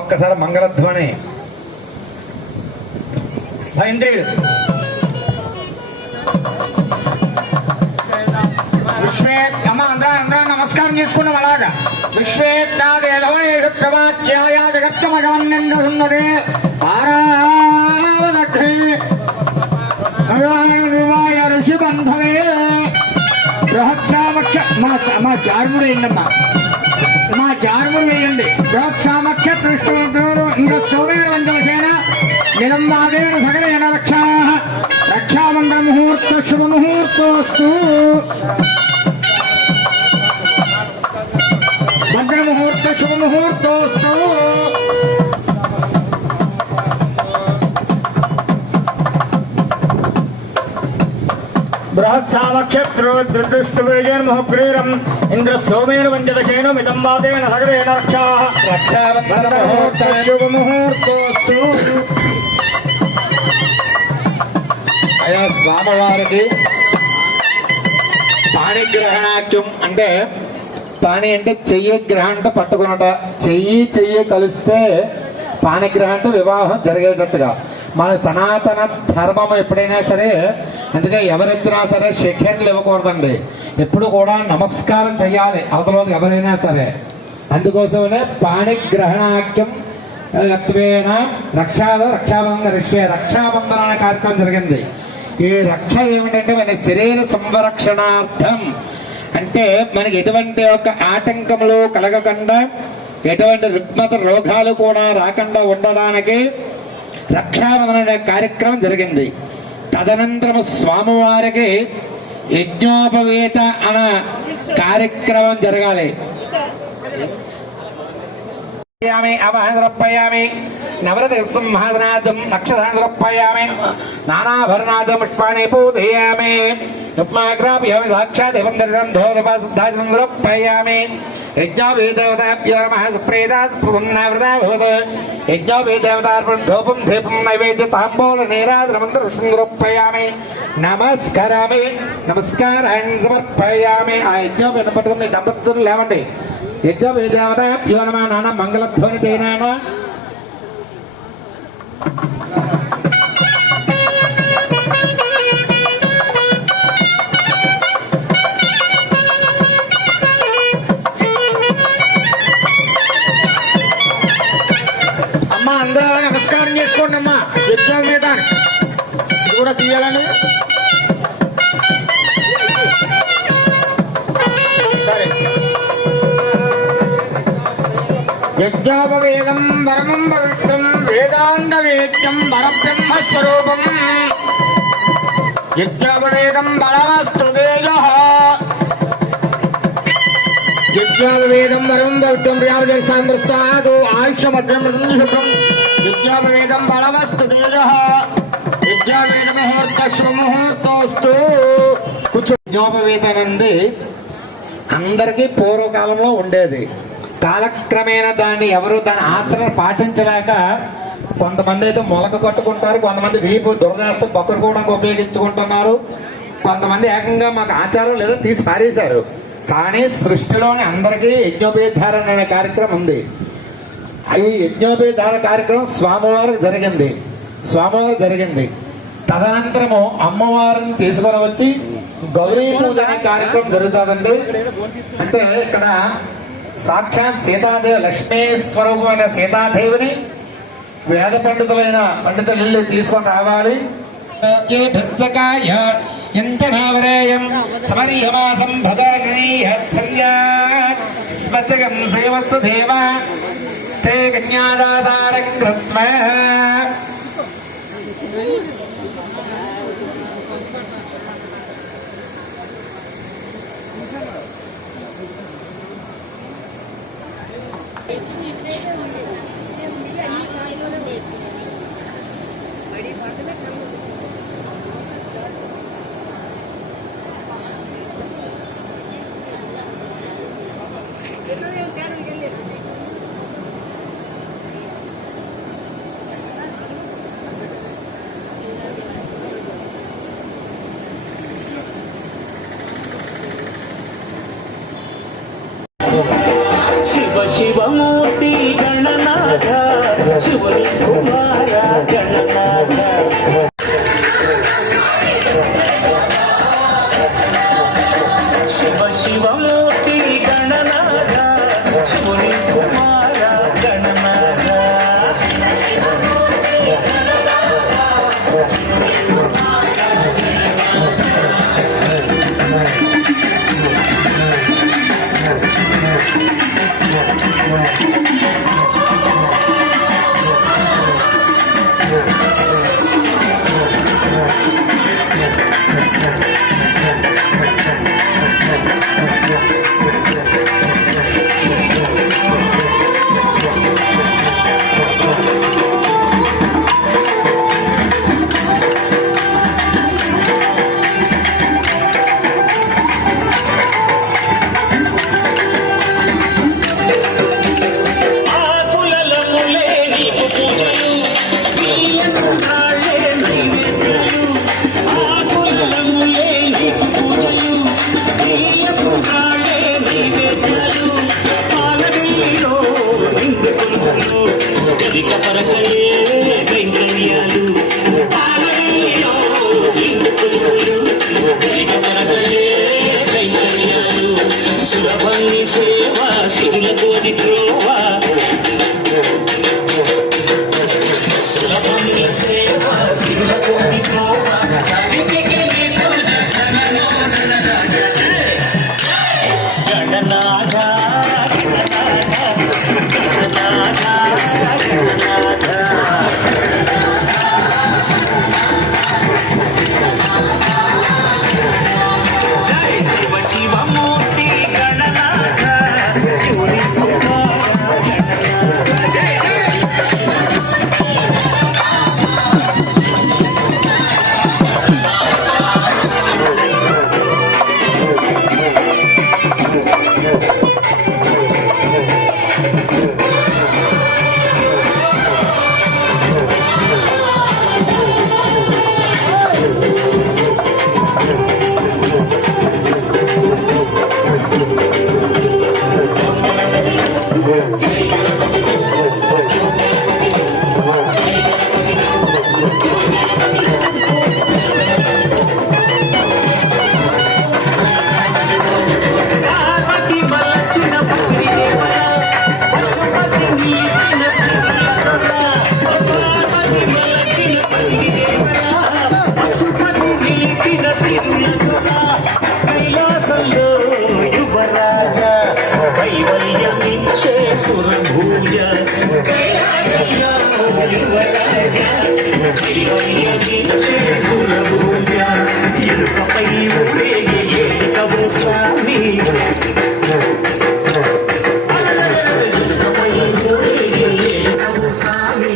ఒక్కసారి మంగళధ్వని ఇంద్రియుడు అందరూ నమస్కారం చేసుకున్నాం. అలాగా విశ్వేత్నాదేవాచ్యాయ జగత్తమగమన్నది ఋషి బంధవే బృహత్సామక్ష మా చార్ముడు వేయండమ్మా, మా చార్ముడు వేయండి. బృహత్సామక్ష కృష్ణ ఇంకా సోమేణ వంచలసేన నిలంబాదేన సకలైన రక్షా రక్షాబంధ ముహూర్త శుభ ముహూర్తోస్తు భద్ర ముహూర్త శుభ ముహూర్తోస్తు. బృహత్సామక్షేజన్ ముహగ్రీరం ఇంద్ర సోమేణ వంచదశేన మితంబాదేన సగరేణ రక్షా రక్షాబంధ శుభ ముహూర్తోస్తు. అయా స్వామివారికి పాణిగ్రహణాఖ్యం అంటే పాణి అంటే చెయ్యి గ్రహం అంటే పట్టుకున్నట, చెయ్యి కలిస్తే పాణిగ్రహం అంటే వివాహం జరిగేటట్టుగా మన సనాతన ధర్మం ఎప్పుడైనా సరే. అందుకే ఎవరెత్తినా సరే శిఖర్లు ఇవ్వకూడదండి, ఎప్పుడు కూడా నమస్కారం చేయాలి అవతల ఎవరైనా సరే. అందుకోసమనే పాణిగ్రహణాఖ్యం రక్షాబంధన రక్షాబంధన అనే కార్యక్రమం జరిగింది. ఈ రక్ష ఏమిటంటే మన శరీర సంరక్షణార్థం, అంటే మనకి ఎటువంటి ఒక ఆటంకములు కలగకుండా ఎటువంటి రుగ్మత రోగాలు కూడా రాకుండా ఉండడానికి రక్షాబంధన అనే కార్యక్రమం జరిగింది. తదనంతరం స్వామివారికి యజ్ఞోపవేత అనే కార్యక్రమం జరగాలి. అవహరప్పయామి నవరదం మహాదనాదం నక్షదారప్పయామి నానాభరణాదం పుష్పాణి పూజయామి ఉప్మాగ్రాప్యామి సాక్షాదేవం దర్శనం యజ్ఞోపేదేవతాభ్యో నమః సుప్రీతాత్ పునఃవృతాభూత యజ్ఞోపేదేవతార్పణం ధూపం దీపం నైవేద్య తాంబూల నీరాజనమంత్రపుష్పయామి నమస్కారామి నమస్కారాన్ని సమర్పయామి. ఆ యజ్ఞోపేత పట్టుకుని దంపతులు లేవండి. యజ్ఞోపేదేవతాభ్యో నమః నాన్న మంగళధ్వని చేయనానా. అందరూ నమస్కారం చేసుకోండి అమ్మా. యజ్ఞం మీద ఇది కూడా తీయాలని సరే. యజ్ఞోపవేదం పరమం పవిత్రం వేదాంత వేద్యం పరబ్రహ్మస్వరూపం యజ్ఞోపవేదం బలమస్తు తేజః. యజ్ఞోపవేదం పరమం పవిత్రం ప్రియావజర్సాంద్రస్తాదు ఆయుష్యమగ్రం శుభ్రం యజ్ఞోపవేదం బలమస్తు తేజః యజ్ఞోపవేద ముహూర్త శుభ ముహూర్తోస్తు. యజ్ఞోపవేతనంది అందరికీ పూర్వకాలంలో ఉండేది. కాలక్రమేణా దాన్ని ఎవరు దాని ఆచరణ పాటించలేక కొంతమంది అయితే మొలక కట్టుకుంటారు, కొంతమంది వీపు దురదాస్తం పక్కరుకోవడానికి ఉపయోగించుకుంటున్నారు, కొంతమంది ఏకంగా మాకు ఆచారం లేదా తీసి పారేశారు. కానీ సృష్టిలోని అందరికీ యజ్ఞోపేధారణ అనే కార్యక్రమం ఉంది. ఈ యజ్ఞోపేధార కార్యక్రమం స్వామివారికి జరిగింది. తదనంతరము అమ్మవారిని తీసుకొని వచ్చి గౌరీ పూజ అనే కార్యక్రమం జరుగుతుందండి. అంటే ఇక్కడ సాక్షాత్ సీతాదేవి లక్ష్మీ స్వరూపమైన సీతాదేవిని వేద పండితులైన పండితులు తీసుకొని రావాలి. యంతనావరేయం సమర్యమాసం భగవన్నీహత్సర్యాస్మత్యగం సేవస్తు దేవ తే కన్యాదాతారం కృత్వా. शिव शिवमूर्ति गणनाथ శివుని కుమార గణనాథ శివ శివమూర్తి గణనాథ శివుని కుమార గణనాథ ఆకులములే నీకు పూజలు బియ్యము కాళ్ళే నైవేద్యాలు ఆకులములే నీకు పూజలు బియ్యము కాళ్ళే నైవేద్యాలు పాలనీలో నిండు కొలుపులు గదిక పరకలే కైంకర్యాలు పాలనీలో నిండు కొలుపులు గదిక పరకలే కైంకర్యాలు సులభంగి సేవ సిరుల కోరి త్రోవా సులభంగి సేవ సిరుల కోరి త్రోవా చదివికి నీ పూజ గణనాథ గణనాథ గణనాథ గణనాథ జై శివ శివమూర్తి గణనాథ శివుని కుమార గణనాథ జై పార్వతి మలచిన పసిడి దేవన పశుపతి నీలిన సిరిలతన పార్వతి మలచిన పసిడి దేవన పశుపతి నీలిన సిరిలతన కైలాసంలో యువరాజ కైవల్యమిచ్చే సురభూజ కైలాసంలో యువరాజ కైవల్యమిచ్చే సురభూజ ఎరుకపై ఊరేగే ఏకవు స్వామి ఎరుకపై ఊరేగే ఏకవు స్వామి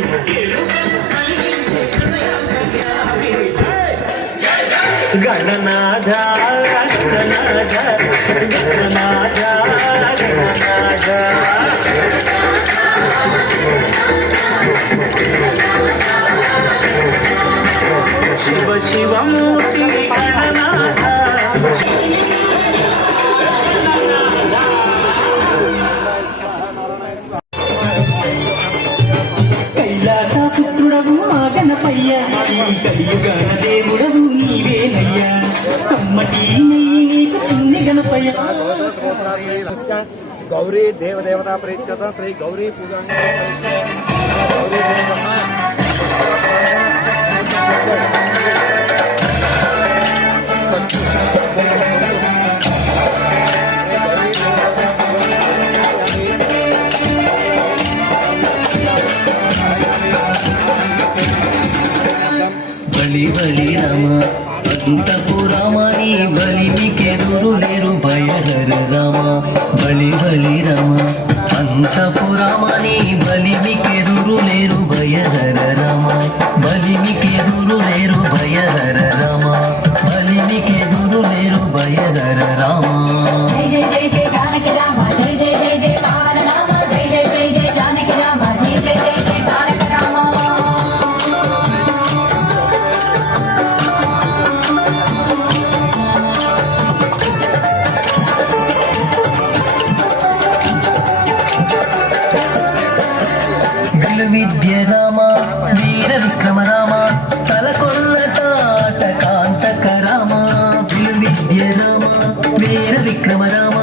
గణనాథ గణనాథ గణనాథ గణనాథ శివ శివమూర్తి గణనాథ కైలాస పుత్రుడవు మా గణపయ్య ఈ కలియుగన దేవుడవు నీవేనయ్యా కమ్మటి నెయ్యి నీకు చిన్ని గణపయ్య गौरी देव देवता प्रीत्यत श्री गौरी पूजा गौरी బలి బలి రమ అంతపు రామని బలిమికెదురు లేరు భయహర రామ బలి బలి రమ అంతపు రామని బలిమికెదురు లేరు భయహర రామ బలిమికెదురు లేరు భయహర రామ బలిమికెదురు లేరు భయహర రామ జై జై జై జై జానకి రామ జై జై జై జై పవన రామ జై జై జై జై జానకి రామ జై జై జై జై తారక రామ విద్య విక్రమ రామ తలకొన్న తాట కాంతక రామ విద్య రామ వీర విక్రమ రామ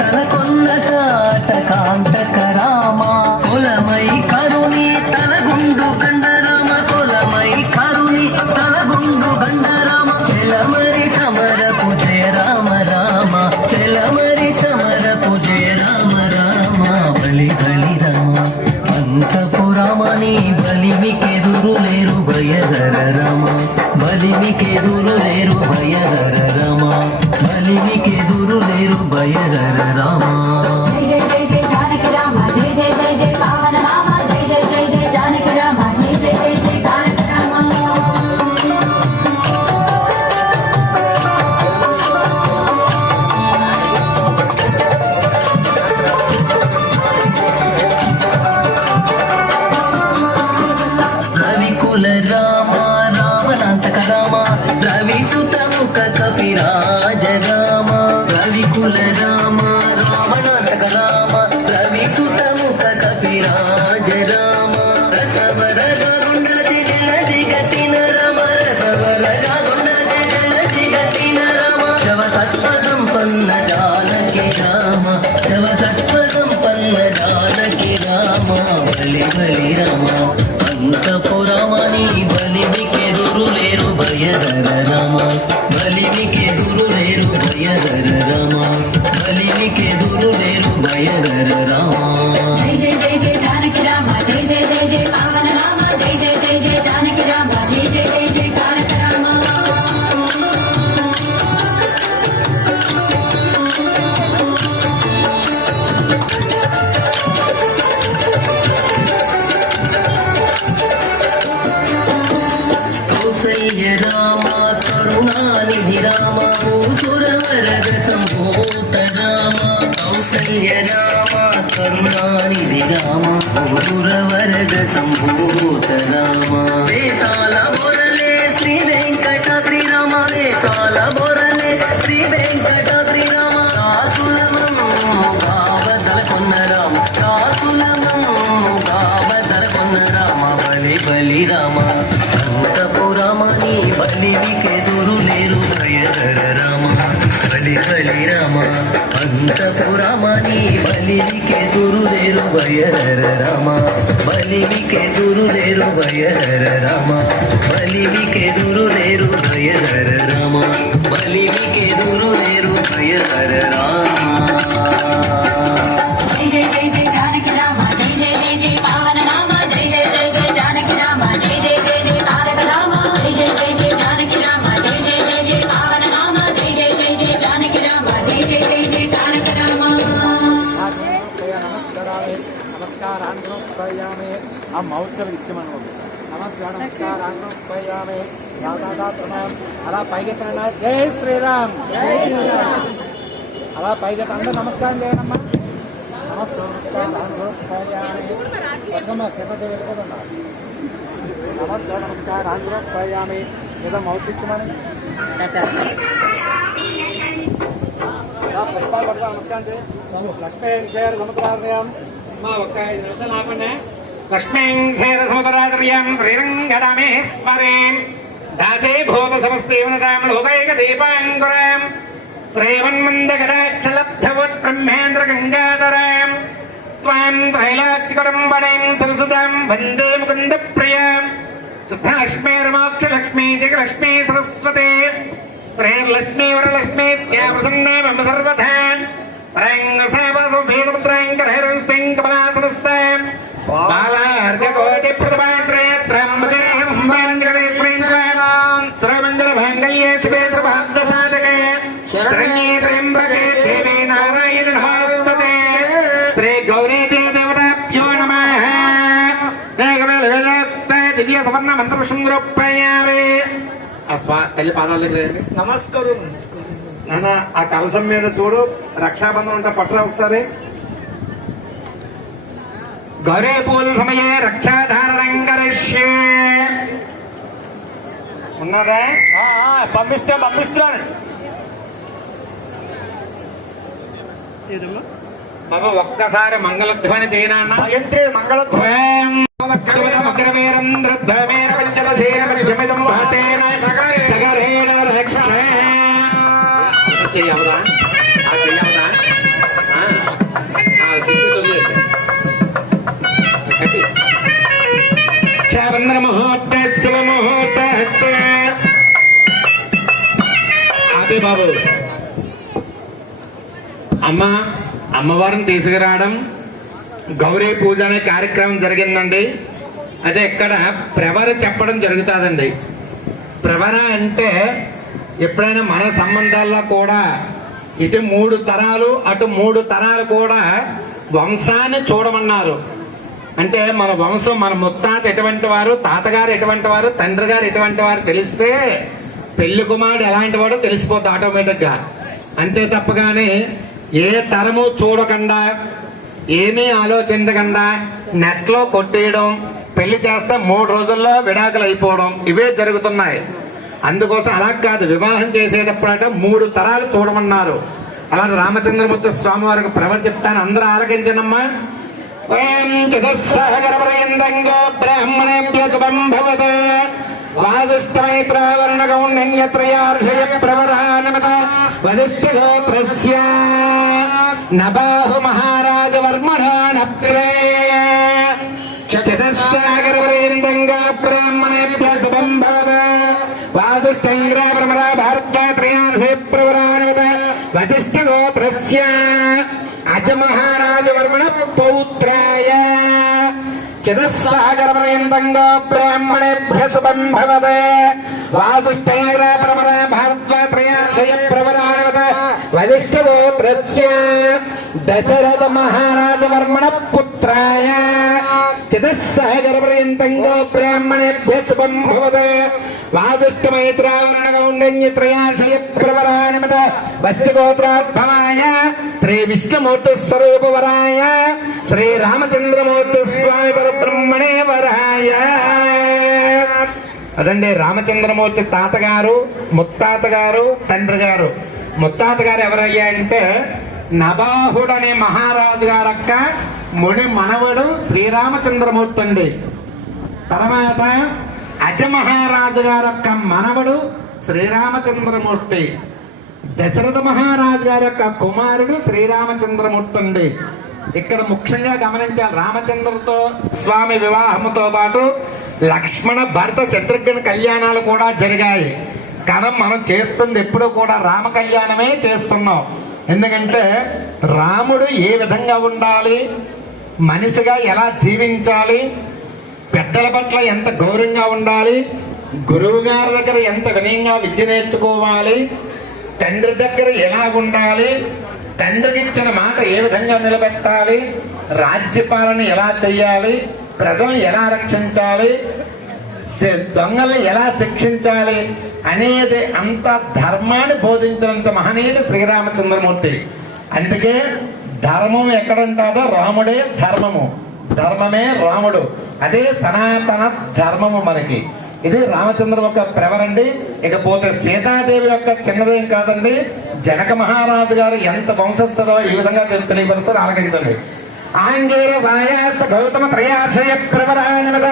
తలకొన్న తాట కాంతక రామ కులమై కరుణి తలగుండు గండరామ కులమై కరుణి తలగుండు గండరామ చెలమరి సమరపు జయ రామ రామ చెలమరి సమరపు జయ రామ రామ బలి బలి రామ అంతపురామని బలిమికెదురు లేరు భయధర రామ బలిమికెదురు లేరు భయధర రామ బలిమికెదురు లేరు భయధర రామ జై జై జై జై జానకి రామ జై జై జై జై పావన రామ జై జై జై జై జానకి రామ జై జై జై జై తారక రామ రవికుల రామ రావణాంతక రామ రవి సుతముఖ కపిరాజ రామ రవికుల రామ రావణాంతక రామ రవి సుతముఖ కపిరాజ రామ రసవరగా గుండది జలది గట్టిన రామ రసవరగా గుండది జలది గట్టిన రామ శవ సత్వ సంపన్న జానకి రామ శవ సత్వ సంపన్న జానకి రామ బలి బలి రామ అంతపురమని బలిమికెదురు లేరు భయధర రామ బలిమికెదురు లేరు భయధర రామ బలిమికెదురు లేరు భయధర రామ జై జై జై జై జానకి రామ జై జై జై జై పావన రామ జై జై జై జై జానకి రామ జై జై జై జై తారక రామ కౌసల్య రామ కరుణానిధి రామ భూసురవరద సంభూత రామ కౌసల్య రామ కరుణానిధి రామ భూసురవరద సంభూత రామ వేసాల బొరలే శ్రీ వెంకటాద్రి రామ వేసాల బొరలే శ్రీ వెంకటాద్రి రామ రాసులమము బాబదల కొన్న రామ రాసులమము బాబదల కొన్న రామ బలి బలి రామ అంతపురమని బలిమికెదురు లేరు భయధర రామ బలి బలి రామ అంతపురమని బలిమికెదురు లేరు భయధర రామ బలిమికెదురు లేరు భయధర రామ బలిమికెదురు లేరు భయధర రామ బలిమికెదురు లేరు భయధర రామ జై జై జై జై జానకి రామ జై జై జై జై పావన రామ జై జై జై జై జానకి రామ జై జై జై జై తారక రామ జై జై జై జై జానకి రామ జై జై జై జై పావన రామ జై జై జై జై జానకి రామ జై జై జై జై తారక రామ నమస్కారాన్ని సమర్పయామి ఆ మౌత్యం ఇచ్చామను నమస్కారాన్ని సమర్పయామి దాదా ప్రణామం అలా పైకెత్తండి జై శ్రీరామ్ అలా పైకెత్త అందరూ నమస్కారం చేయనమ్మా నమస్కారం నమస్కారాన్ని ఏదో మౌతిచ్చమని పుష్పాలు పట్టుకో నమస్కారం చేయి లక్ష్మీ చేయాలి సముద్రాలయం మా ఒక్క 5 నిమిషాలు ఆపండి లక్ష్మీం క్షీర సముద్రాద్రియం శ్రీరంగరామేశ్వరీం దాసే భూత సమస్తేవనతాం లోకైక దీపాంకురాం శ్రీమన్మందకటాక్షలబ్ధవత్ బ్రహ్మేంద్ర గంగాధరాం త్వాం త్రైలాక్తికడంబణీం సరసుతాం వందే ముకుంద ప్రియాం శుద్ధలక్ష్మీర్మోక్షలక్ష్మీ జగలక్ష్మీ సరస్వతే శ్రీర్లక్ష్మీ వరలక్ష్మీ ప్రసన్నే మమ సర్వథా బాలార్ఘకోటి ప్రతిభాంగళ్యే శివే సర్వార్థసాధకే శరణ్యే త్ర్యంబకే దేవీ నారాయణ నమోస్తుతే శ్రీ గౌరీ దేవతాభ్యో నమః దివ్య సువర్ణ మంత్రపుష్పం రూపయామి తల్లి పాదాల దగ్గర నమస్కారం నాన్న ఆ కలసం మీద చూడు రక్షాబంధం అంతా పట్టరా ఒకసారి గౌరీ పూజ సమయే రక్షాధారణం కరిష్యే ఉన్నదా పంపిస్తాను బాబా ఒక్కసారి మంగళధ్వని చేయనా మంగళ మకరవీర ధృద్ధమేన పంచమసేన పంచమిదం వాతేన సగరేణ రక్షే. చెయ్యవదా చెయ్యవదా క్షాబంధన ముహూర్తే శుభ ముహూర్తే. అదే బాబు అమ్మవారిని తీసుకురావడం గౌరీ పూజ అనే కార్యక్రమం జరిగిందండి. అదే ఇక్కడ ప్రవర చెప్పడం జరుగుతుందండి. ప్రవర అంటే ఎప్పుడైనా మన సంబంధాల్లో కూడా ఇటు 3 తరాలు అటు 3 తరాలు కూడా వంశాన్ని చూడమన్నారు. అంటే మన వంశం, మన ముత్తాత ఎటువంటి వారు, తాతగారు ఎటువంటి వారు, తండ్రి గారు ఎటువంటి వారు తెలిస్తే పెళ్లి కుమారుడు ఎలాంటి వాడో తెలిసిపోద్ది ఆటోమేటిక్ గా. అంతే తప్పగానే ఏ తరము చూడకుండా ఏమీ ఆలోచించకుండా నెట్ లో కొట్టేయడం, పెళ్లి చేస్తే 3 రోజుల్లో విడాకులు అయిపోవడం ఇవే జరుగుతున్నాయి. అందుకోసం అలా కాదు, వివాహం చేసేటప్పుడట 3 తరాలు చూడమన్నారు. అలా రామచంద్రమూర్తి స్వామి వారికి ప్రవర్ చెప్తాను, అందరూ ఆలకించనమ్మా. చతుస్సహగరపర్యంతంగో బ్రాహ్మణేభ్యో శుభం భవతు. వాసిష్ఠమైత్రావరణగౌండన్యత్రయార్షయ ప్రవరానమత వదిష్ఠగోత్రస్య నబాహు మహారాజ వర్మణో నప్త్రే. చతుస్సహగరపర్యంతంగో బ్రాహ్మణేభ్యో శుభం భవతు. వాసిష్ఠైంద్ర ప్రమరా భారత్యాత్రయార్షయ ప్రవరానమత వసిష్ఠగోత్రస్య అజమహారాజ వర్మణ పౌత్రాయ. చతుస్సహగరపర్యంతంగో బ్రాహ్మణేభ్యో శుభం భవతు. వాసిష్ఠైంద్ర ప్రమర భారద్వాత్రయార్షయ ప్రవరానవత వసిష్ఠగోత్రస్య దశరథ మహారాజ వర్మణ పుత్రాయ. చతుస్సహగరపర్యంతంగో బ్రాహ్మణేభ్యో శుభం భవతు. వాసిష్ఠమైత్రావరణగౌండన్యత్రయార్షయ ప్రవరానవత వసిష్ఠగోత్రోద్భవాయ శ్రీ విష్ణుమూర్తి స్వరూపవరాయ శ్రీ రామచంద్రమూర్తి స్వామి పరబ్రహ్మణే వరాయ. అదండి రామచంద్రమూర్తి తాతగారు, ముత్తాతగారు, తండ్రి గారు. ముత్తాత గారు ఎవరయ్యా అంటే నబాహుడు అనే మహారాజు గారక్క ముని మనవడు శ్రీరామచంద్రమూర్తి అండి. తర్వాత అజమహారాజు గారొక్క మనవడు శ్రీరామచంద్రమూర్తి. దశరథ మహారాజు గారి యొక్క కుమారుడు శ్రీరామచంద్రమూర్తి అండి. ఇక్కడ ముఖ్యంగా గమనించాలి, రామచంద్రతో స్వామి వివాహముతో పాటు లక్ష్మణ భరత శత్రుఘ్న కళ్యాణాలు కూడా జరిగాయి. కానీ మనం చేస్తుంది ఎప్పుడూ కూడా రామ కళ్యాణమే చేస్తున్నాం. ఎందుకంటే రాముడు ఏ విధంగా ఉండాలి, మనిషిగా ఎలా జీవించాలి, పెద్దల పట్ల ఎంత గౌరవంగా ఉండాలి, గురువు గారి దగ్గర ఎంత వినయంగా విద్య నేర్చుకోవాలి, తండ్రి దగ్గర ఎలా ఉండాలి, తండ్రికి ఇచ్చిన మాట ఏ విధంగా నిలబెట్టాలి, రాజ్యపాలన ఎలా చెయ్యాలి, ప్రజలను ఎలా రక్షించాలి, దొంగల్ని ఎలా శిక్షించాలి అనేది అంత ధర్మాన్ని బోధించినంత మహనీయుడు శ్రీరామచంద్రమూర్తి. అందుకే ధర్మం ఎక్కడుంటుందో రాముడే ధర్మము, ధర్మమే రాముడు, అదే సనాతన ధర్మము మనకి. ఇది రామచంద్ర యొక్క ప్రవరండి. ఇకపోతే సీతాదేవి యొక్క చిన్నదేం కాదండి, జనక మహారాజు గారు ఎంత వంశస్థులో ఈ విధంగా తెలియపరుస్తారు, ఆలకించండి. ఆంగేయ వాయాస గౌతమ త్రయార్షయ ప్రవరానవత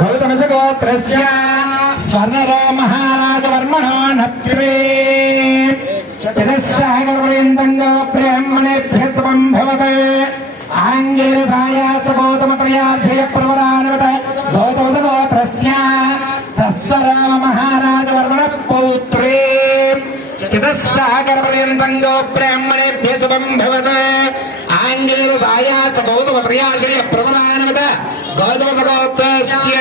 గౌతమ గోత్రస్య స్వర్ణరో మహారాజ వర్మణో నప్త్రే. చతుస్సహగరపర్యంతంగో బ్రాహ్మణేభ్యో శుభం భవతు. ఆంగేయ వాయాస గౌతమ త్రయార్షయ ప్రవరానవత గౌతమ గోత్రస్య తస్సరామ మహారాజ వర్మణ పౌత్రే. చతుస్సహగరపర్యంతంగో బ్రాహ్మణేభ్యో శుభం భవతు. ఆంగేయ వాయాస గౌతమ త్రయార్షయ ప్రవరానవత గౌతమ గోత్రస్య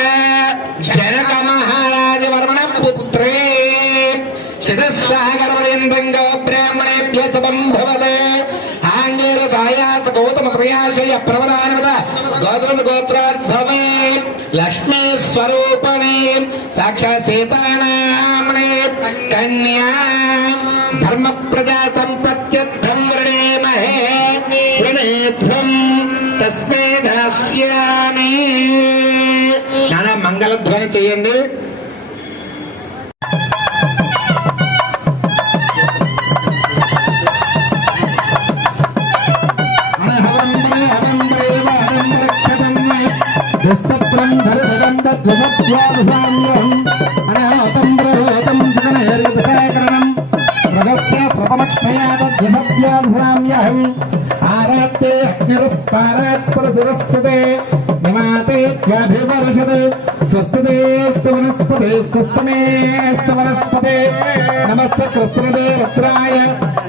జనక మహారాజ వర్మణ పుత్రే. చతుస్సహగరపర్యంతంగో బ్రాహ్మణేభ్యో శుభం భవతు. ఆంగేయ వాయాస గౌతమ త్రయార్షయ ప్రవరానవత గౌతమ గోత్రోద్భవే లక్ష్మీ స్వరూపణే సాక్షాత్ సీతానామనే కన్యా ధర్మ ప్రజా సంపత్యర్థం వృణేమహే వృణేత్వం తస్మై దాస్యామి. నానా మంగళధ్వని చేయండి. ద్వశత్యాదశామ్యం అనాహతం ప్రోతం సకనైర్యదశాకరణం మృగస్య స్వతమక్షయాద్వశత్యాదశామ్యహం ఆరాత్తే అగ్నిరస్పారాత్ పరశురస్తుతే నిమాతే త్యాభివర్షతే స్వస్తిదేస్తు వనస్పతిస్తస్తమేస్తు వనస్పతే నమస్తే కృష్ణదే రుద్రాయ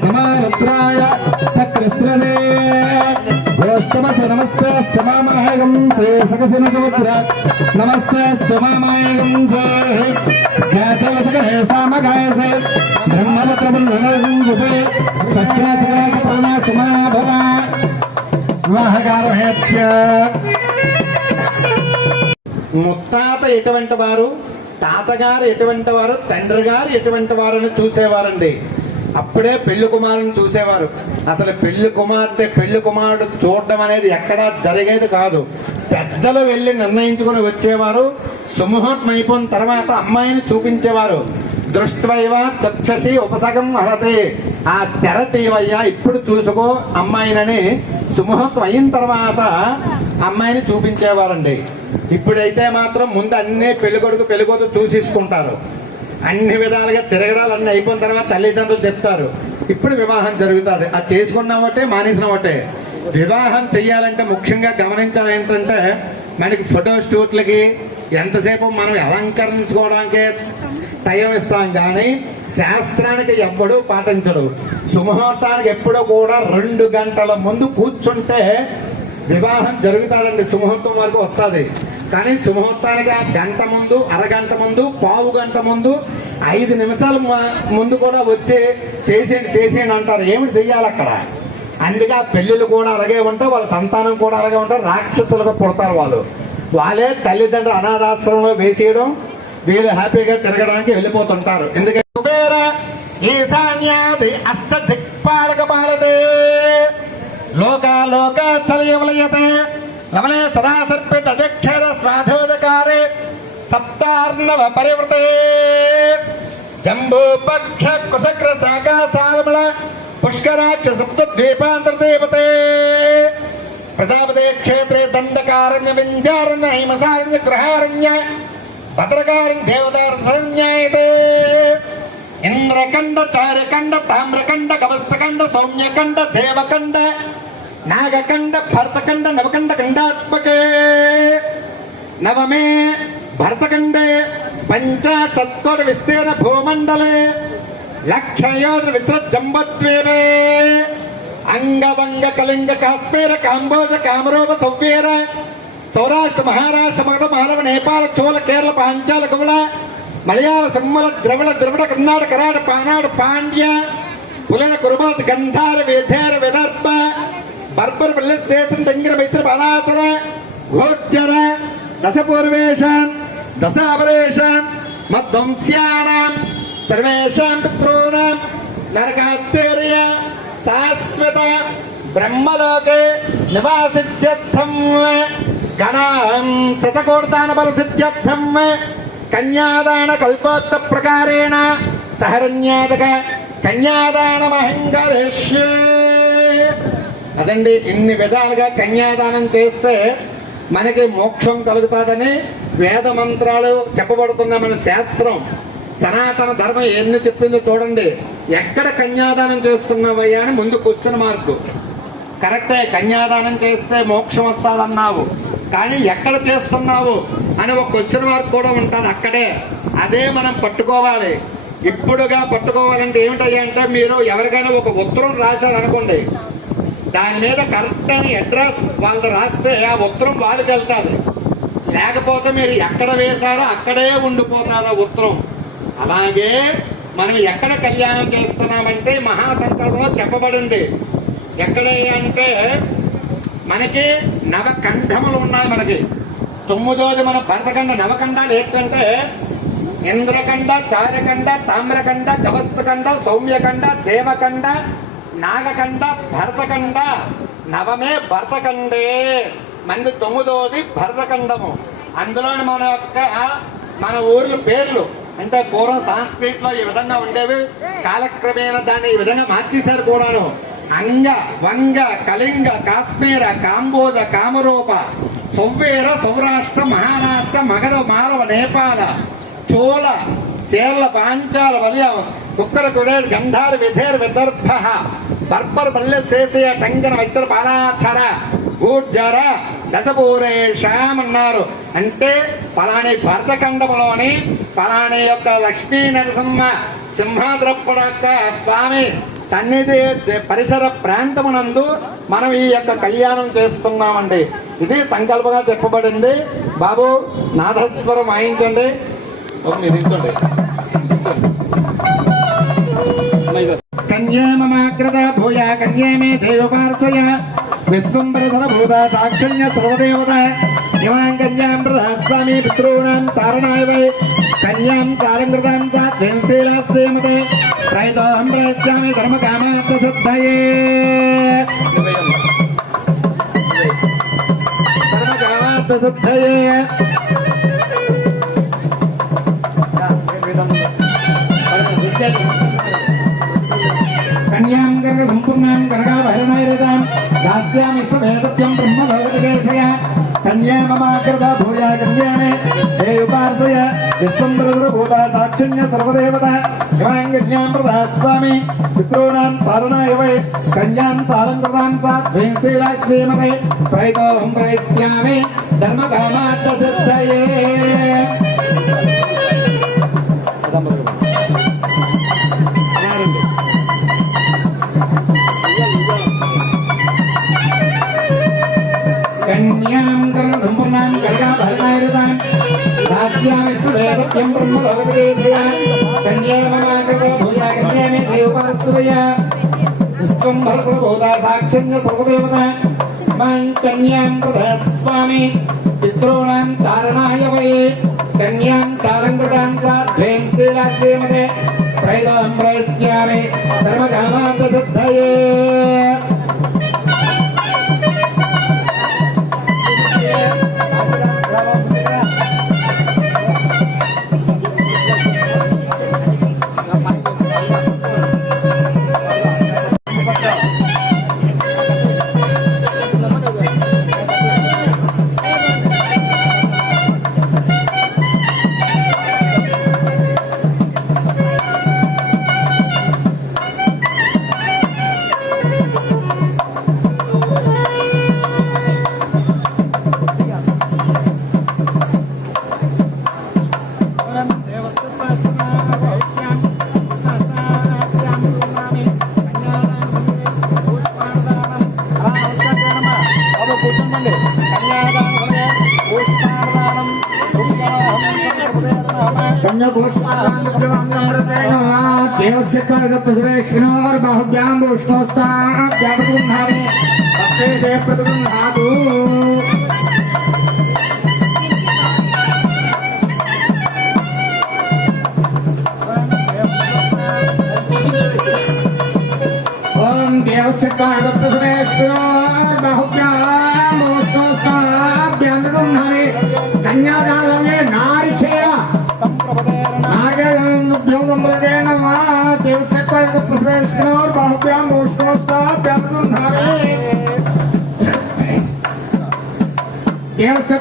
నమో రుద్రాయ స కృష్ణదే గోష్టమస నమస్తే స్తమామహం సే సకసిన సముద్ర నమస్తే స్తమామహం సే ఖ్యాతవసకహే సామగాయసే బ్రహ్మపుత్రమున్ సే సస్యాసకరణ సుమా భవ వివాహకారహేత్య. ముత్తాత ఎటువంటి వారు, తాతగారు ఎటువంటి వారు, తండ్రి గారు ఎటువంటి వారని చూసేవారండి. అప్పుడే పెళ్లి కుమారుని చూసేవారు. అసలు పెళ్లి కుమార్తె పెళ్లి కుమారుడు చూడడం అనేది ఎక్కడా జరిగేది కాదు. పెద్దలు వెళ్లి నిర్ణయించుకుని వచ్చేవారు. సుముహూర్తం అయిపోయిన తర్వాత అమ్మాయిని చూపించేవారు. దృష్ట్వైవ చక్షసి ఉపసగం హరతే, ఆ తెర తీవయ్యా ఇప్పుడు చూసుకో అమ్మాయినని సుముహూర్తం అయిన తర్వాత అమ్మాయిని చూపించేవారండి. ఇప్పుడైతే మాత్రం ముందు అన్ని పెళ్లికొడుకు పెళ్లికొడుకు చూసేసుకుంటారు. అన్ని విధాలుగా తిరగడాలు అన్ని అయిపోయిన తర్వాత తల్లిదండ్రులు చెప్తారు ఇప్పుడు వివాహం జరుగుతుంది. అది చేసుకున్న ఒకటే మానేసిన ఒకటే. వివాహం చెయ్యాలంటే ముఖ్యంగా గమనించాలి ఏంటంటే మనకి ఫోటో షూట్లకి ఎంతసేపు మనం అలంకరించుకోవడానికి టైం ఇస్తాం కానీ శాస్త్రానికి ఎప్పుడూ పాటించడు. సుముహూర్తానికి ఎప్పుడూ కూడా 2 గంటల ముందు కూర్చుంటే వివాహం జరుగుతాడండి. సుముహూర్తం వరకు వస్తుంది. కానీ సుముహూర్తానికి గంట ముందు, అరగంట ముందు, పావు గంట ముందు, 5 నిమిషాల ముందు కూడా వచ్చి చేసేయండి అంటారు. ఏమిటి చెయ్యాలి అక్కడ? అందుకే ఆ పెళ్లిళ్ళు కూడా అలాగే ఉంటాయి, వాళ్ళ సంతానం కూడా అలాగే ఉంటారు. రాక్షసులుగా పుడతారు వాళ్ళు. వాళ్ళే తల్లిదండ్రులు అనాథాశ్రమంలో వేసేయడం, వీళ్ళు హ్యాపీగా తిరగడానికి వెళ్ళిపోతుంటారు. ఎందుకంటే కుబేర ఈశాన్యాది అష్ట దిక్పాలక భారతే లోకాలోక చలయవలయతే రమణే సదా సర్పిత అధ్యక్షర స్వాధోదకారే సప్తార్ణవ పరివృతే జంబూపక్ష కుశక్ర శాఖా సారమణ పుష్కరాక్ష సప్త ద్వీపాంతర్దేవతే ప్రజాపతే క్షేత్రే దండకారణ్య వింజారణ్య హిమసారణ్య గృహారణ్య భద్రకారణ్య దేవతారణ్యాయతే ఇంద్రకండ చారకండ తామ్రకండ కవస్తకండ సౌమ్యకండ దేవకండ నాగకండ భరతకండ నవకండ కండాత్మకే నవమే భరతకండే పంచాశత్కోట విస్తీర్ణ భూమండలే లక్షయోధ విసృజంబద్వీపే అంగవంగ కళింగ కాశ్మీర కాంబోజ కామరూప సౌవీర సౌరాష్ట్ర మహారాష్ట్ర మగధ మాలవ నేపాల చోళ కేరళ పాంచాల కుమల మలయాళ సమ్మల ద్రవిడ ద్రవిడ కర్ణాటక కరాడ పానాడు పాండ్య పులన కురుబాత గంధార వేధేర విదర్భ బర్బర్ బల్లస్తేతం డంగిర మైత్ర బాలాసర ఘోజ్జర దశపూర్వేషాం దశాపరేషాం మధ్వంస్యానాం సర్వేషాం పితॄణాం నరకాత్తేర్య శాశ్వత బ్రహ్మలోకే నివాసిత్యర్థం గణాం శతకోర్దాన బల సిద్ధ్యర్థం కన్యాదాన కల్పోక్త ప్రకారేణ సహరణ్యాదక కన్యాదానమహంకరిష్యే. అదండి, ఇన్ని విధాలుగా కన్యాదానం చేస్తే మనకి మోక్షం కలుగుతాదని వేద మంత్రాలు చెప్పబడుతున్న మన శాస్త్రం సనాతన ధర్మం ఎన్ని చెప్పిందో చూడండి. ఎక్కడ కన్యాదానం చేస్తున్నావయ్యా అని ముందు క్వశ్చన్ మార్కు. కరెక్టే, కన్యాదానం చేస్తే మోక్షం వస్తాదన్నావు, కానీ ఎక్కడ చేస్తున్నావు అని ఒక క్వశ్చన్ మార్క్ కూడా ఉంటుంది అక్కడే. అదే మనం పట్టుకోవాలి. ఇప్పుడుగా పట్టుకోవాలంటే ఏమిటయ్యా అంటే, మీరు ఎవరికైనా ఒక ఉత్తరం రాశారనుకోండి, దాని మీద కరెక్ట్ అని అడ్రస్ వాళ్ళు రాస్తే ఆ ఉత్తరం వాళ్ళకి వెళ్తాది. లేకపోతే మీరు ఎక్కడ వేశారో అక్కడే ఉండిపోతారు ఆ ఉత్తరం. అలాగే మనం ఎక్కడ కళ్యాణం చేస్తున్నామంటే మహాసంకల్పంలో చెప్పబడింది. ఎక్కడ అంటే మనకి నవకంఠములు ఉన్నాయి. మనకి 9వది మన భరతఖండ. నవకండాలు ఏంటంటే ఇంద్రకండ, చారకండ, తామ్రకండ, గవస్తకండ, సౌమ్యకండ, దేవకండ, నాగకండ, భరతకండ. నవమే భరతకండే, మంది 9వది భరతఖండము. అందులోని మన ఊర్ల పేర్లు అంటే పూర్వం సాంస్క్రిట్ లో ఈ విధంగా ఉండేవి. కాలక్రమేణా దాన్ని ఈ విధంగా మార్చేశారు కూడాను. అంగ, వంగ, కళింగ, కాశ్మీర, కాంబోజ, కామరూప, సౌవేర సౌరాష్ట్ర మహారాష్ట్ర మగధ మాలవ నేపాల చోళ చేర్ల పాంచాల వలయ కుక్కర కుడేర్ గంధార్ విధేర్ విదర్భ బర్బర్ బల్లె శేషయ టంగన వైద్యుల పాలాచర గూర్జర దశపూరేషాం అన్నారు. అంటే పలాని భరతఖండములోని పలాని యొక్క లక్ష్మీ నరసింహ సింహాద్రప్పుడు యొక్క స్వామి సన్నిధి పరిసర ప్రాంతమునందు మనం ఈ యొక్క కళ్యాణం చేస్తున్నామండి. ఇది సంకల్పంగా చెప్పబడింది. బాబు నాదస్వరం వాయించండి. కన్యా మమాగ్రత భూయా కన్యా మే దేవపార్శయ విశ్వంబరధర భూత సాక్షణ్య సర్వదేవత ఇమాం కన్యాం ప్రధాస్వామి పితॄణాం తారణాయ వై కన్యాం తారంగృతాం చ ధన్శీలాశ్రేమతే ప్రయతోహం ప్రయచ్చామి ధర్మకామార్థ సిద్ధయే ధర్మకామార్థ సిద్ధయే. కన్యాం గర్గ సంపూర్ణాం కనకాభరణైరతాం దాస్యామిష్టమేతత్యం బ్రహ్మలోకదేశయ కన్యా మమాగ్రత భూయా కన్యా మే దేవపార్శయ విశ్వంబరధరభూత సాక్షిణ్య సర్వదేవత ఇమాం కన్యాం ప్రదాస్వామి పితॄణాం తారణాయ why కన్యాం తారంగృతాం సాధ్వీశీలాశ్రీమతే ప్రయతోహం ప్రయత్యామి ధర్మకామార్థ సిద్ధయే. కన్యాం Karna సంపూర్ణాం కనకాభరణైరతాం దాస్యామిష్టమేతత్యం బ్రహ్మలోకదేశయ Kanya మమాగ్రత భూయా Kanya May దేవపార్శయ విశ్వంబరధరభూత సాక్షిణ్య సర్వదేవత Imam కన్యాం ప్రదాస్వామి పితॄణాం తారణాయ why కన్యాం సారంగృతాం సాధ్వీశీలాశ్రీమతే ప్రయతోహం ప్రయత్యామి ధర్మకామార్థ సిద్ధయే. देवस्य बाहुभ्यां वैष्णवस्ताभ्यापगृह्णामि हस्ते से प्रतिगृह्णातु. ओम देवस्य बाहुभ्यां वैष्णवस्ताभ्यां गृह्णामि कन्यादानमे नारिकेय बाहुभ्यां वैष्णवस्ताभ्यां गृह्णामि देवस्य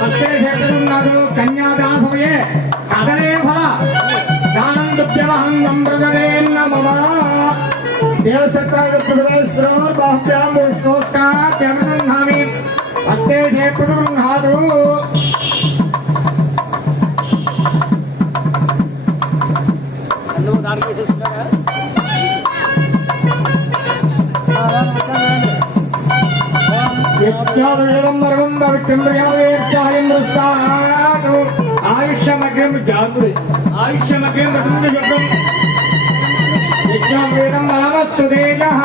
हस्ते से प्रतिगृह्णातु. कन्यादानसमये कदने फल दानं दुभ्यवहं नम्रदने नमः. देवस्य बाहुभ्यां वैष्णवस्ताभ्यां गृह्णामि हस्ते से प्रतिगृह्णातु. आयुष्यमग्रमस्तु तेजः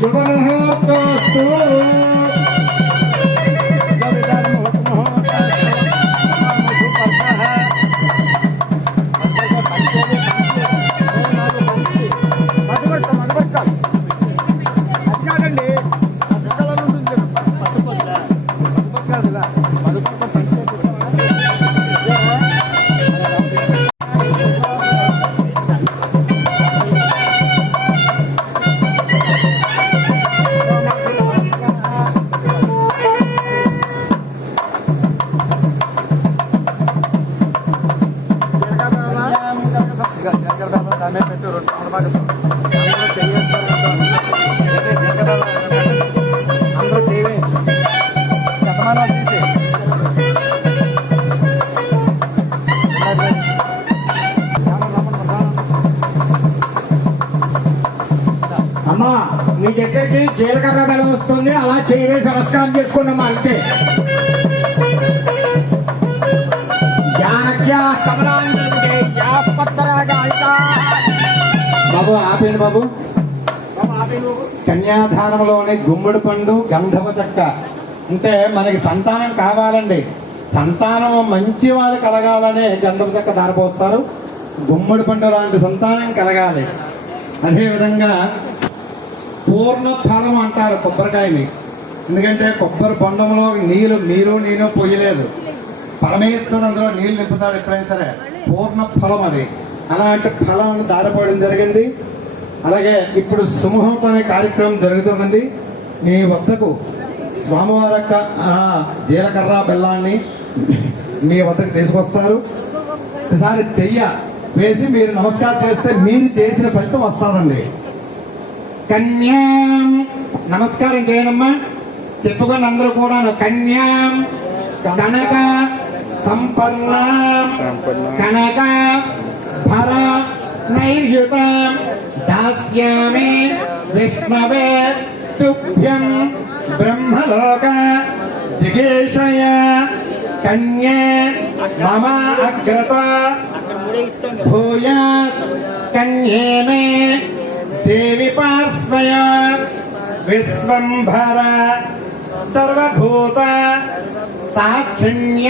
शुभमुहूर्तोऽस्तु. అందరూ చేయవే శతమానాలు తీసి అమ్మా మీ దగ్గరికి జీలకర్ర బెల్లం వస్తుంది, అలా చేయవేసి నమస్కారం చేసుకోండమ్మా అంతే. జానక్యా కమలాంజలి బాబు ఆపేయండి బాబు. కన్యాదానంలోని గుమ్మడి పండు గంధమ చెక్క అంటే మనకి సంతానం కావాలండి. సంతానం మంచి వాళ్ళు కలగాలనే గంధమ చెక్క దారిపోస్తారు. గుమ్మడి పండు లాంటి సంతానం కలగాలి. అదేవిధంగా పూర్ణ ఫలం అంటారు కొబ్బరికాయని. ఎందుకంటే కొబ్బరి బొండంలో నీళ్ళు నేను పొయ్యలేదు, పరమేశ్వరుడు అందులో నీళ్ళు నింపుతాడు ఎప్పుడైనా సరే. పూర్ణ ఫలం అది. అలాంటి ఫలం దారిపోవడం జరిగింది. అలాగే ఇప్పుడు సుముహూర్తం అనే కార్యక్రమం జరుగుతుందండి. మీ వద్దకు స్వామివారి యొక్క జీలకర్ర బెల్లాన్ని మీ వద్దకు తీసుకొస్తారు. ఒకసారి చెయ్య వేసి మీరు నమస్కారం చేస్తే మీరు చేసిన ఫలితం వస్తారండి. కన్యాం నమస్కారం చేయనమ్మా, చెప్పుకొని అందరూ కూడా కన్యాం కనక సంపన్న కనక భర నైర్యుత దాస్యామి విష్ణవే తుభ్యం బ్రహ్మలోక జిగేషయ కన్యా మమ అగ్రత భూయాత్ కన్యే మే దేవి పార్శ్వయ విశ్వంభర సర్వభూత సాక్షిణ్య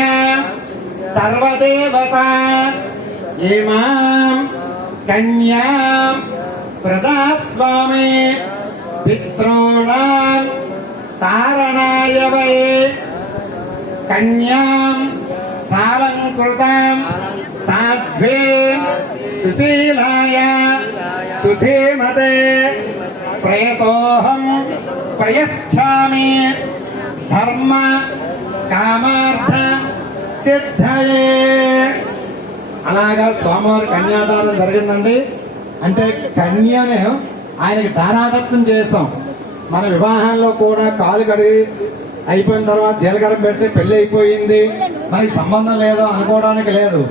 సర్వదేవత ఇమాం కన్యాం ప్రదాస్వామి పితॄణాం తారణాయ వై కన్యాం సాలంకృతాం సాధ్వే సుశీలాయ సుధీమతే ప్రయతోహం ప్రయచ్ఛామి ధర్మ కామార్థ సిద్ధయే. అలాగా స్వామివారి కన్యాదానం జరిగిందండి. అంటే కన్యను ఆయనకి దానాదత్తం చేస్తాం. మన వివాహంలో కూడా కాలు కడిగి అయిపోయిన తర్వాత జీలకర్ర పెడితే పెళ్లి అయిపోయింది, మనకి సంబంధం లేదు అనుకోవడానికి లేదు.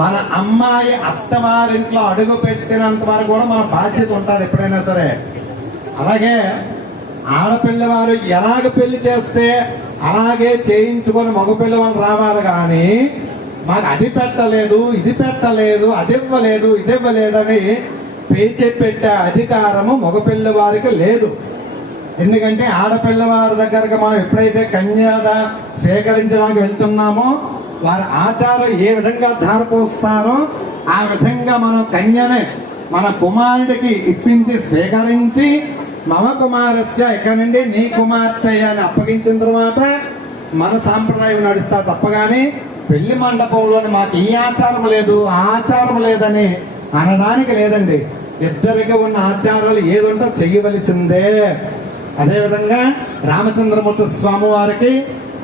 మన అమ్మాయి అత్తవారింట్లో అడుగు పెట్టినంత వరకు కూడా మన బాధ్యత ఉంటుంది ఎప్పుడైనా సరే. అలాగే ఆడపిల్లవారు ఎలాగ పెళ్లి చేస్తే అలాగే చేయించుకొని మగపిల్లవాళ్ళు రావాలి కానీ మాకు అది పెట్టలేదు, ఇది పెట్టలేదు, అది ఇవ్వలేదు, ఇది ఇవ్వలేదని పేచే పెట్టే అధికారము మగపిల్లవారికి లేదు. ఎందుకంటే ఆడపిల్లవారి దగ్గరకు మనం ఎప్పుడైతే కన్యాద స్వీకరించడానికి వెళ్తున్నామో వారి ఆచారం ఏ విధంగా ధారపోస్తారో ఆ విధంగా మనం కన్యనే మన కుమారుడికి ఇప్పించి స్వీకరించి మమ కుమారస్య ఇక నుండి నీ కుమార్తె అని అప్పగించిన తర్వాత మన సాంప్రదాయం నడుస్తా తప్పగానే పెళ్లి మండపంలోని మాకు ఈ ఆచారం లేదు ఆ ఆచారం లేదని అనడానికి లేదండి. ఇద్దరికి ఉన్న ఆచారాలు ఏదుంటో చెయ్యవలసిందే. అదేవిధంగా రామచంద్రమూర్తి స్వామి వారికి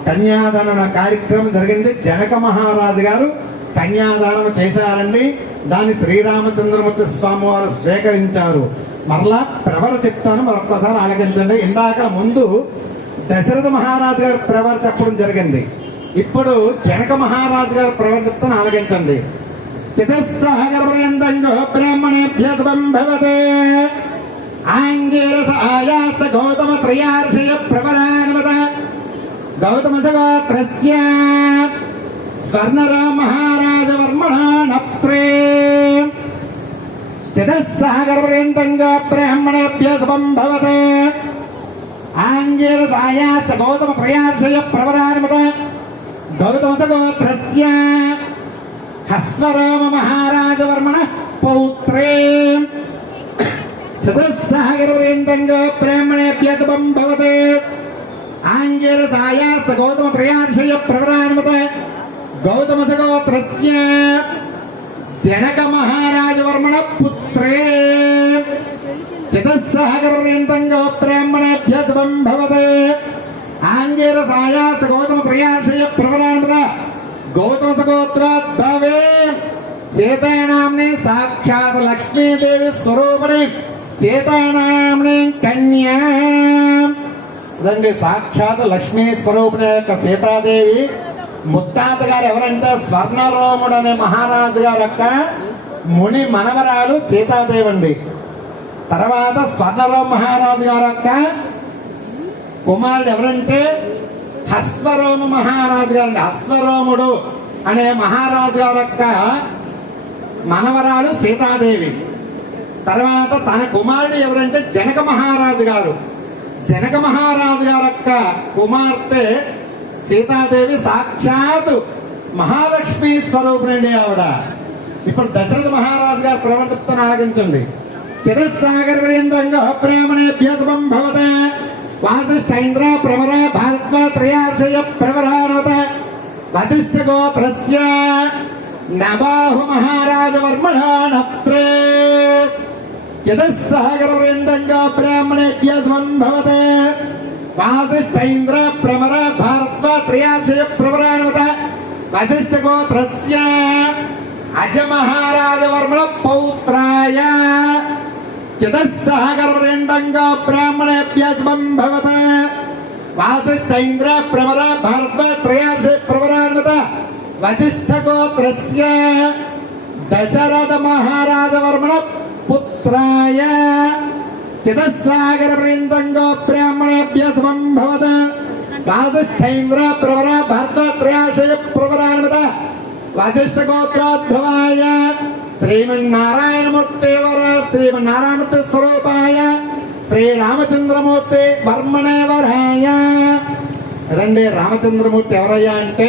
కన్యాదాన కార్యక్రమం జరిగింది. జనక మహారాజు గారు కన్యాదానం చేశారండి. దాన్ని శ్రీరామచంద్రమూర్తి స్వామి వారు స్వీకరించారు. మరలా ప్రవర చెప్తాను, మరొక్కసారి ఆలకించండి. ఇందాక ముందు దశరథ మహారాజు గారు ప్రవర చెప్పడం జరిగింది. ఇప్పుడు జనక మహారాజు గారు ప్రవర చెప్తాను, ఆలకించండి. చితస్సహగర్భయంతంగో బ్రాహ్మణేభ్య శుభం భవతే ఆంగీరస ఆయాస గౌతమ త్రయార్షయ ప్రవరాన్వత గౌతమ సగోత్రస్య స్వర్ణరా మహారాజ వర్మణ నప్రే చితస్సహగర్భయంతంగో బ్రాహ్మణేభ్య శుభం భవతే ఆంగీరస ఆయాస గౌతమ త్రయార్షయ ప్రవరాన్వత గౌతమ సగోత్రస్య హస్వరామ మహారాజ వర్మణ పౌత్రే చతుస్సహగర్వేంద్రంగా బ్రాహ్మణేభ్య శుభం భవతే ఆంజరసాయాస గౌతమ త్రయార్షయ ప్రవరాన్వత గౌతమ సగోత్రస్య జనక మహారాజ వర్మణ పుత్రే చతుస్సహగర్వేంద్రంగా బ్రాహ్మణేభ్య శుభం భవతే ఆంజరసాయాస గౌతమ త్రయార్షయ ప్రవరాన్వత గౌతమ సగోత్రోద్భవే సీతానాంని సాక్షాత్ లక్ష్మీదేవి స్వరూపిణి సీతానాంని కన్యా. అదండి సాక్షాత్ లక్ష్మీ స్వరూపిణి యొక్క సీతాదేవి. ముత్తాత గారు ఎవరంటే స్వర్ణరోముడు అనే మహారాజు గారి యొక్క ముని మనవరాలు సీతాదేవి అండి. తర్వాత స్వర్ణరోమ మహారాజు గారి యొక్క కుమారుడు ఎవరంటే హస్వరోమ మహారాజు గారు అండి. హస్వరోముడు అనే మహారాజు గారి యొక్క మనవరాలు సీతాదేవి. తర్వాత తన కుమారుడు ఎవరంటే జనక మహారాజు గారు. జనక మహారాజు గారి యొక్క కుమార్తె సీతాదేవి సాక్షాత్ మహాలక్ష్మి స్వరూపిణి ఆవిడ. ఇప్పుడు దశరథ మహారాజు గారు ప్రవర్తిస్తున్న ఆగించండి. చిరస్సాగర వీరేంద్రంగా ప్రేమణేభ్యశుభం భవత వాసిష్ఠైంద్ర ప్రవర భారత్వ త్రయార్షయ ప్రవరారవత వశిష్ఠ గోత్రస్య నబాహు మహారాజ వర్మణ నప్రే చిరస్సాగర వీరేంద్రంగా ప్రేమణేభ్యశుభం భవత వాసిష్ఠైంద్ర ప్రవర భారత్వ త్రయార్షయ ప్రవరారవత వశిష్ఠ గోత్రస్య అజ మహారాజ వర్మణ పౌత్రాయ చిదస్సాగరవరేండంగా బ్రాహ్మణేభ్యశుభం భవత వాసిష్ఠైంద్ర ప్రవర భారత్వ త్రయార్ష ప్రవరాన్వత వశిష్ఠ గోత్రస్య దశరథ మహారాజ వర్మణ పుత్రాయ చిదస్సాగరవరేండంగా బ్రాహ్మణేభ్యశుభం భవత వాసిష్ఠైంద్ర ప్రవర భారత్వ త్రయార్ష ప్రవరాన్వత వశిష్ఠ గోత్రోద్భవాయ శ్రీమన్నారాయణమూర్తి వర శ్రీమన్నారాయణమూర్తి స్వరూపాయ శ్రీరామచంద్రమూర్తి వర్మణే వరాయ. రండి, రామచంద్రమూర్తి ఎవరయ్యా అంటే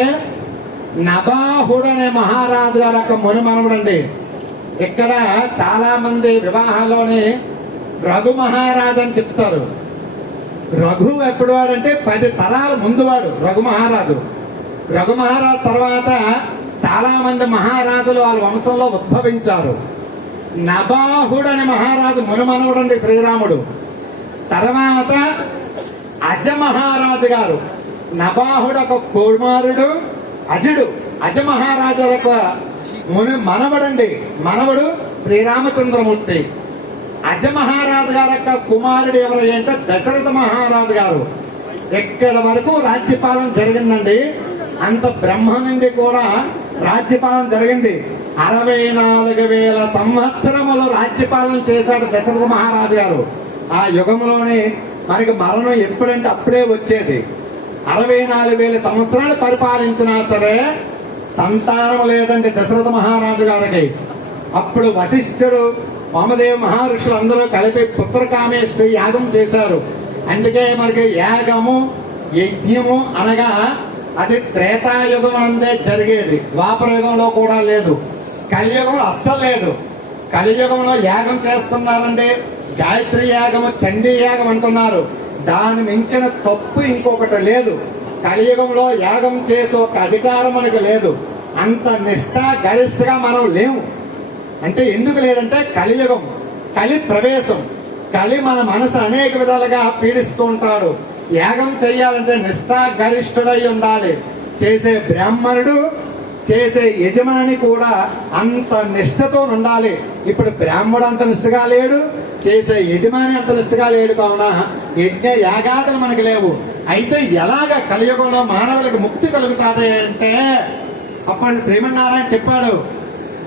నబాహుడు అనే మహారాజు గారి యొక్క ముని మనవుడండి. ఇక్కడ చాలా మంది వివాహాల్లోని రఘు మహారాజు అని చెప్తారు. రఘు ఎప్పుడు వాడంటే 10 తరాల ముందు వాడు రఘు మహారాజు. రఘు మహారాజు తర్వాత చాలా మంది మహారాజులు వాళ్ళ వంశంలో ఉద్భవించారు. నబాహుడు అనే మహారాజు మునిమనవుడు అండి శ్రీరాముడు. తర్వాత అజ మహారాజు గారు. నబాహుడు ఒక కుమారుడు అజుడు. అజ మహారాజు యొక్క ముని మనవడండి. మనవడు శ్రీరామచంద్రమూర్తి. అజ మహారాజు గారి యొక్క కుమారుడు ఎవరు అంటే దశరథ మహారాజు గారు. ఎక్కడ వరకు రాజ్యపాలన జరిగిందండి. అంత బ్రహ్మ నుండి కూడా రాజ్యపాలన జరిగింది. 64,000 సంవత్సరములు రాజ్యపాలన చేశాడు దశరథ మహారాజు గారు. ఆ యుగంలోనే మనకి మరణం ఎప్పుడంటే అప్పుడే వచ్చేది. 64,000 సంవత్సరాలు పరిపాలించినా సరే సంతానం లేదండి దశరథ మహారాజు గారికి. అప్పుడు వశిష్ఠుడు వామదేవ మహర్షులు అందరూ కలిపి పుత్రకామేష్టి యాగం చేశారు. అందుకే మనకి యాగము యజ్ఞము అనగా అది త్రేతాయుగం అందే జరిగేది. ద్వాపర యుగంలో కూడా లేదు, కలియుగంలో అస్సలు లేదు. కలియుగంలో యాగం చేస్తున్నారంటే గాయత్రి యాగము చండీ యాగం అంటున్నారు. దాని మించిన తప్పు ఇంకొకటి లేదు. కలియుగంలో యాగం చేసే ఒక అధికారం మనకు లేదు. అంత నిష్ఠ గరిష్ఠగా మనం లేము. అంటే ఎందుకు లేదంటే కలియుగం, కలి ప్రవేశం. కలి మన మనసు అనేక విధాలుగా పీడిస్తూ ఉంటాడు. యాగం చేయాలంటే నిష్ఠా గరిష్ఠుడై ఉండాలి. చేసే బ్రాహ్మణుడు, చేసే యజమాని కూడా అంత నిష్ఠతో ఉండాలి. ఇప్పుడు బ్రాహ్మడు అంత నిష్ఠగా లేడు, చేసే యజమాని అంత నిష్ఠగా లేడు. కావున యజ్ఞ యాగాదులు మనకి లేవు. అయితే ఎలాగ కలియుగంలో మానవులకు ముక్తి కలుగుతాది అంటే అప్పుడు శ్రీమన్నారాయణ చెప్పాడు,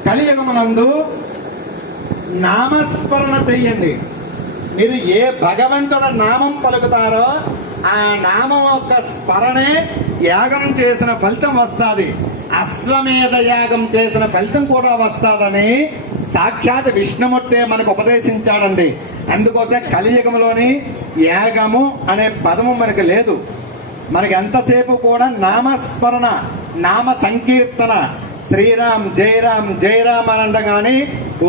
కలియుగమునందు నామస్మరణ చెయ్యండి. మీరు ఏ భగవంతుడు నామం పలుకుతారో ఆ నామం యొక్క స్మరణే యాగం చేసిన ఫలితం వస్తుంది. అశ్వమేధ యాగం చేసిన ఫలితం కూడా వస్తుందని సాక్షాత్ విష్ణుమూర్తి మనకు ఉపదేశించాడండి. అందుకోసం కలియుగంలోని యాగము అనే పదము మనకు లేదు. మనకి ఎంతసేపు కూడా నామస్మరణ, నామ సంకీర్తన, శ్రీరామ్ జయరామ్ జయరామ్ అని అండం కానీ,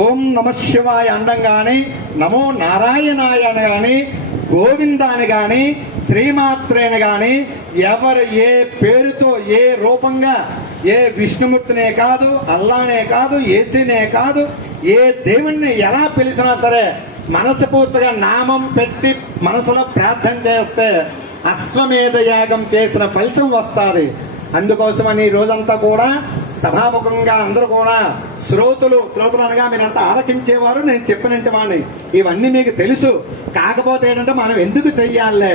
ఓం నమ శివాయ అండం కానీ, నమో నారాయణాయ అని కానీ, గోవింద అని కానీ, శ్రీమాత్రేని కానీ, ఎవరు ఏ పేరుతో ఏ రూపంగా, ఏ విష్ణుమూర్తినే కాదు, అల్లానే కాదు, ఏసీనే కాదు, ఏ దేవుణ్ణి ఎలా పిలిచినా సరే మనస్ఫూర్తిగా నామం పెట్టి మనసులో ప్రార్థన చేస్తే అశ్వమేధ యాగం చేసిన ఫలితం వస్తుంది. అందుకోసమని ఈ రోజంతా కూడా సభాముఖంగా అందరూ కూడా శ్రోతలు అనగా మీరంతా ఆలకించేవారు, నేను చెప్పినట్టు వాడిని. ఇవన్నీ మీకు తెలుసు. కాకపోతే ఏంటంటే మనం ఎందుకు చెయ్యాలే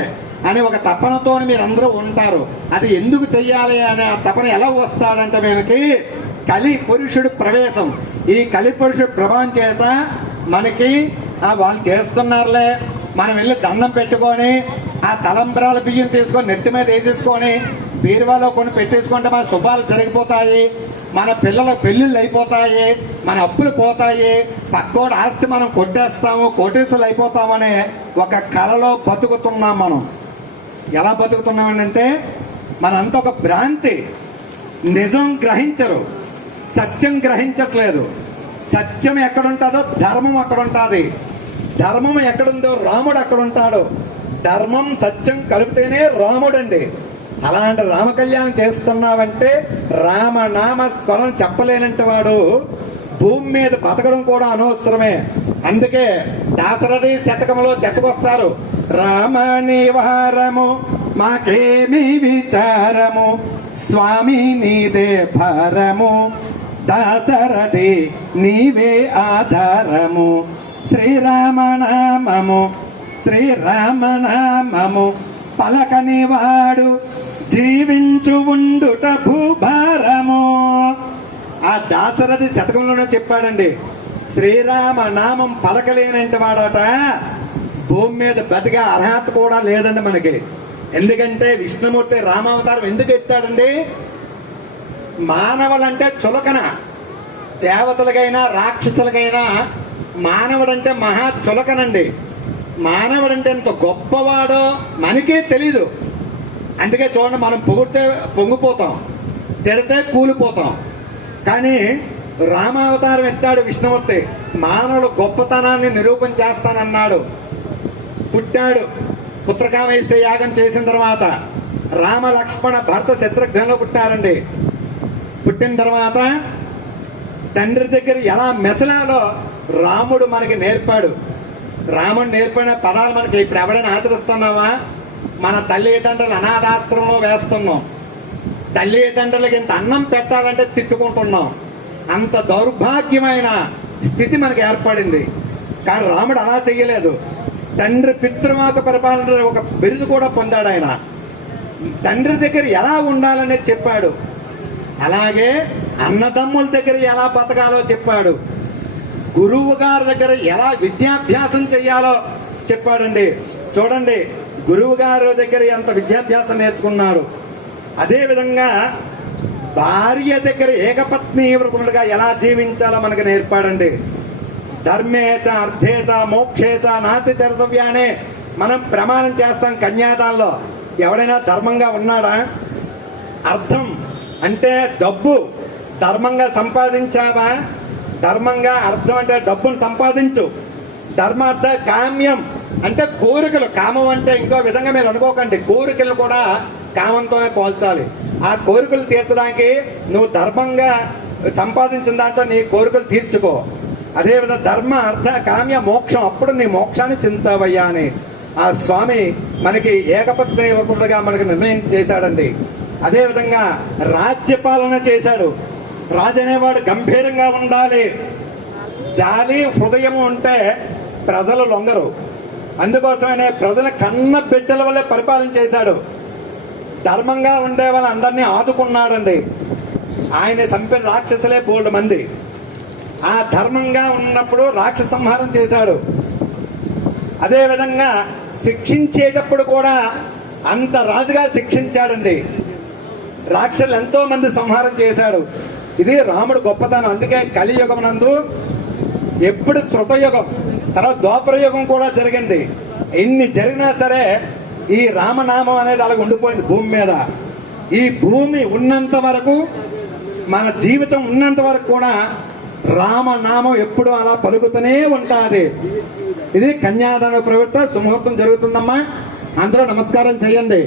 అని ఒక తపనతో మీరందరూ ఉంటారు. అది ఎందుకు చెయ్యాలి అనే ఆ తపన ఎలా వస్తాదంటే మనకి కలి పురుషుడు ప్రవేశం. ఈ కలి పురుషుడు ప్రభావం చేత మనకి వాళ్ళు చేస్తున్నారులే, మనం వెళ్ళి దండం పెట్టుకొని ఆ తలంబ్రాల బియ్యం తీసుకొని నెత్తి మీద వేసేసుకొని బీరువాలో కొన్ని పెట్టేసుకుంటే మన శుభాలు జరిగిపోతాయి, మన పిల్లల పెళ్లిళ్ళు అయిపోతాయి, మన అప్పులు పోతాయి, పక్కోడు ఆస్తి మనం కొట్టేస్తాము, కోటేశ్వరులు అయిపోతామనే ఒక కలలో బతుకుతున్నాం. మనం ఎలా బతుకుతున్నామంటే మనంతా ఒక భ్రాంతి. నిజం గ్రహించరు, సత్యం గ్రహించట్లేదు. సత్యం ఎక్కడుంటుందో ధర్మం అక్కడ ఉంటుంది. ధర్మం ఎక్కడుందో రాముడు అక్కడ ఉంటాడు. ధర్మం సత్యం కలిపితేనే రాముడండి. అలాంటి రామ కళ్యాణం చేస్తున్నావంటే రామనామ స్మరణ చెప్పలేనంటే వాడు భూమి మీద బతకడం కూడా అనవసరమే. అందుకే దాశరథి శతకంలో చెప్పుకొస్తారు, రామ నివారము మాకేమి విచారము, స్వామి నీదే భారము, దాశరథి నీవే ఆధారము, శ్రీరామనామము పలకని వాడు జీవించు ఉండుట భూభారము. ఆ దాశరథి శతకంలోనే చెప్పాడండి, శ్రీరామ నామం పలకలేనంటే వాడట భూమి మీద బతికే అర్హత కూడా లేదండి మనకి. ఎందుకంటే విష్ణుమూర్తి రామావతారం ఎందుకు ఎత్తాడండి? మానవులంటే చులకన, దేవతలకైనా రాక్షసులకైనా మానవుడంటే మహా చులకనండి. మానవుడంటే ఎంత గొప్పవాడో మనకే తెలీదు. అందుకే చూడండి, మనం పొగిడితే పొంగిపోతాం, తిడితే కూలిపోతాం. కానీ రామావతారం ఎత్తాడు విష్ణుమూర్తి, మానవుల గొప్పతనాన్ని నిరూపణ చేస్తానన్నాడు. పుట్టాడు, పుత్రకామేష్ట యాగం చేసిన తర్వాత రామ లక్ష్మణ భరత శత్రుఘ్నులు పుట్టారండి. పుట్టిన తర్వాత తండ్రి దగ్గర ఎలా మెసలాలో రాముడు మనకి నేర్పాడు. రాముడు నేర్పిన పదాలు మనకి ఇప్పుడు ఎవరైనా ఆచరిస్తున్నావా? మన తల్లిదండ్రులు అనాథాశ్రమంలో వేస్తున్నాం. తల్లిదండ్రులకి ఇంత అన్నం పెట్టాలంటే తిట్టుకుంటున్నాం. అంత దౌర్భాగ్యమైన స్థితి మనకి ఏర్పడింది. కానీ రాముడు అలా చెయ్యలేదు. తండ్రి పితృమాత పరిపాలన ఒక బిరుదు కూడా పొందాడు ఆయన. తండ్రి దగ్గర ఎలా ఉండాలనేది చెప్పాడు. అలాగే అన్నదమ్ముల దగ్గర ఎలా బతకాలో చెప్పాడు. గురువు గారి దగ్గర ఎలా విద్యాభ్యాసం చేయాలో చెప్పాడండి. చూడండి, గురువు గారి దగ్గర ఎంత విద్యాభ్యాసం నేర్చుకున్నాడు. అదేవిధంగా భార్య దగ్గర ఏకపత్ని వ్రతులుగా ఎలా జీవించాలో మనకు నేర్పాడండి. ధర్మేచ అర్థేచ మోక్షేచ నాతి చరితవ్యానే మనం ప్రమాణం చేస్తాం కన్యాదానంలో. ఎవడైనా ధర్మంగా ఉన్నాడా? అర్థం అంటే డబ్బు ధర్మంగా సంపాదించావా? ధర్మంగా అర్థం అంటే డబ్బును సంపాదించు. ధర్మార్థ కామ్యం అంటే కోరికలు. కామం అంటే ఇంకో విధంగా మీరు అనుకోకండి, కోరికలు కూడా కామంతోనే పోల్చాలి. ఆ కోరికలు తీర్చడానికి నువ్వు ధర్మంగా సంపాదించిన దాంతో నీ కోరికలు తీర్చుకో. అదేవిధంగా ధర్మ అర్థ కామ్య మోక్షం, అప్పుడు నీ మోక్షాన్ని చింతావయ్యా అని ఆ స్వామి మనకి ఏకపత్ని యువకుడుగా మనకి నిర్ణయం చేశాడండి. అదేవిధంగా రాజ్యపాలన చేశాడు. రాజు అనేవాడు గంభీరంగా ఉండాలి. జాలి హృదయం ఉంటే ప్రజలు లొంగరు. అందుకోసమనే ప్రజల కన్న బిడ్డల వల్లే పరిపాలన చేశాడు. ధర్మంగా ఉండే వాళ్ళందరినీ ఆదుకున్నాడండి. ఆయన చంపిన రాక్షసులే బోల్డ్ మంది. ఆ ధర్మంగా ఉన్నప్పుడు రాక్షస సంహారం చేశాడు. అదేవిధంగా శిక్షించేటప్పుడు కూడా అంత రాజుగా శిక్షించాడండి. రాక్షసులు ఎంతో మంది సంహారం చేశాడు. ఇది రాముడు గొప్పతనం. అందుకే కలియుగం నందు ఎప్పుడు కృతయుగం, తర్వాత ద్వాపర యుగం కూడా జరిగింది. ఎన్ని జరిగినా సరే ఈ రామనామం అనేది అలాగ ఉండిపోయింది భూమి మీద. ఈ భూమి ఉన్నంత వరకు, మన జీవితం ఉన్నంత వరకు కూడా రామనామం ఎప్పుడు అలా పలుకుతూనే ఉంటుంది. ఇది కన్యాదాన ప్రవృత్త సుముహూర్తం జరుగుతుందమ్మా. అందరూ నమస్కారం చేయండి.